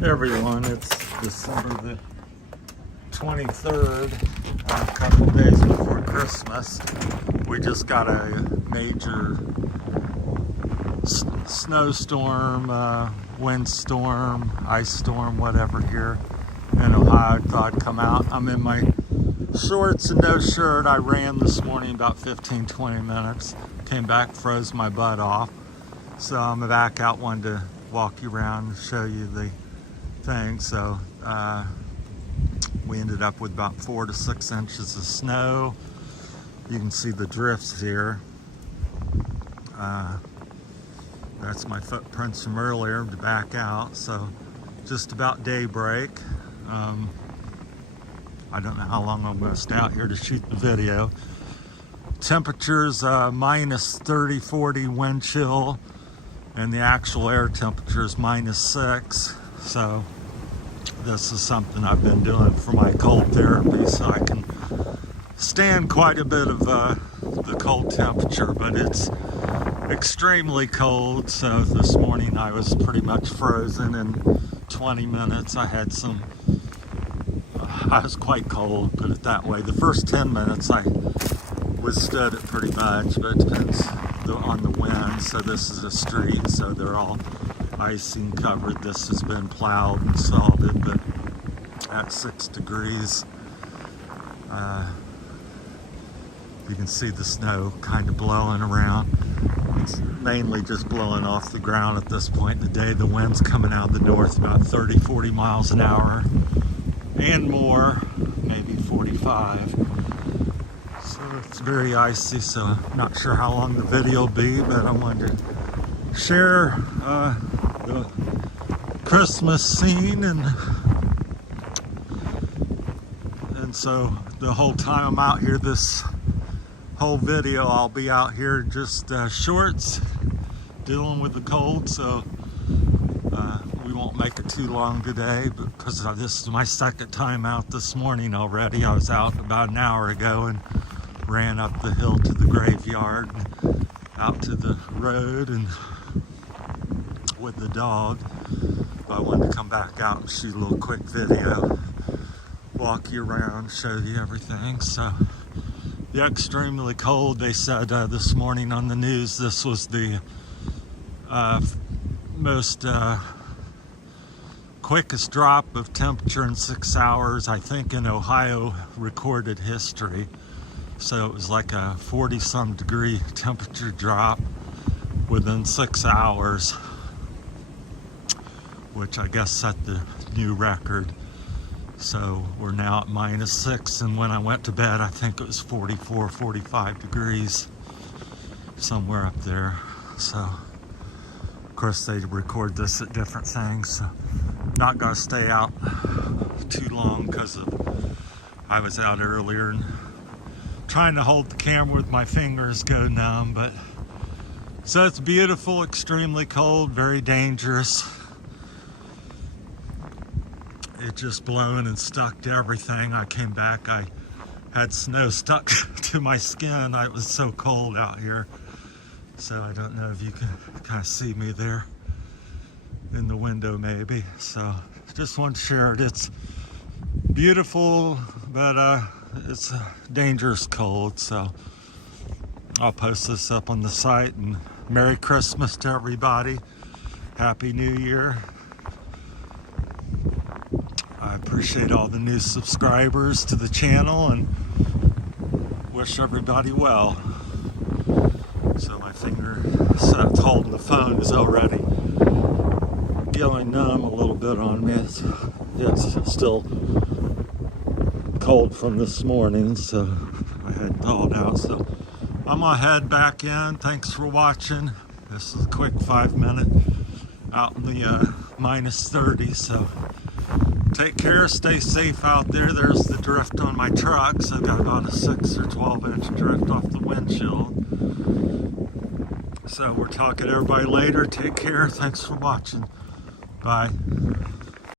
Hey everyone, it's December the 23rd, a couple days before Christmas. We just got a major snowstorm, windstorm, ice storm, whatever here in Ohio. I thought I'd come out. I'm in my shorts and no shirt. I ran this morning about 15-20 minutes. Came back, froze my butt off. So I'm back out, wanted to walk you around and show you the thing. So we ended up with about 4 to 6 inches of snow. You can see the drifts here. That's my footprints from earlier to back out. So just about daybreak. I don't know how long I'm going to stay out here to shoot the video. Temperatures minus 30, 40 wind chill, and the actual air temperature is -6. So this is something I've been doing for my cold therapy, so I can stand quite a bit of the cold temperature, but it's extremely cold. So this morning I was pretty much frozen in 20 minutes. I was quite cold, put it that way. The first 10 minutes I withstood it pretty much, but it depends on the wind. So this is a street, so they're all icing covered. This has been plowed and salted, but at 6 degrees, you can see the snow kind of blowing around. It's mainly just blowing off the ground at this point in the day. The wind's coming out of the north about 30, 40 miles an hour and more, maybe 45. So it's very icy, so I'm not sure how long the video will be, but I wanted to share the Christmas scene, and so the whole time I'm out here, this whole video, I'll be out here just shorts, dealing with the cold. So we won't make it too long today, because this is my second time out this morning already. I was out about an hour ago and ran up the hill to the graveyard, and out to the road, and with the dog. But I wanted to come back out and shoot a little quick video, walk you around, show you everything. So yeah, extremely cold. They said this morning on the news this was the most quickest drop of temperature in 6 hours, I think, in Ohio recorded history. So it was like a 40-some degree temperature drop within 6 hours, which I guess set the new record. So we're now at -6, and when I went to bed, I think it was 44, 45 degrees, somewhere up there. So, of course, they record this at different things. So not gonna stay out too long, because I was out earlier and trying to hold the camera with my fingers go numb. But so it's beautiful, extremely cold, very dangerous. It just blown and stuck to everything. I came back, I had snow stuck to my skin. It was so cold out here. So I don't know if you can kind of see me there in the window maybe. So just wanted to share it. It's beautiful, but it's dangerous cold. So I'll post this up on the site, and Merry Christmas to everybody. Happy New Year. I appreciate all the new subscribers to the channel and wish everybody well. So my finger that's holding the phone is already going numb a little bit on me. It's still cold from this morning, so I had thawed out. So I'm gonna head back in. Thanks for watching. This is a quick 5-minute out in the -30. So take care, stay safe out there. There's the drift on my trucks. I've got about a 6 or 12-inch drift off the windshield. So we're talking to everybody later. Take care. Thanks for watching. Bye.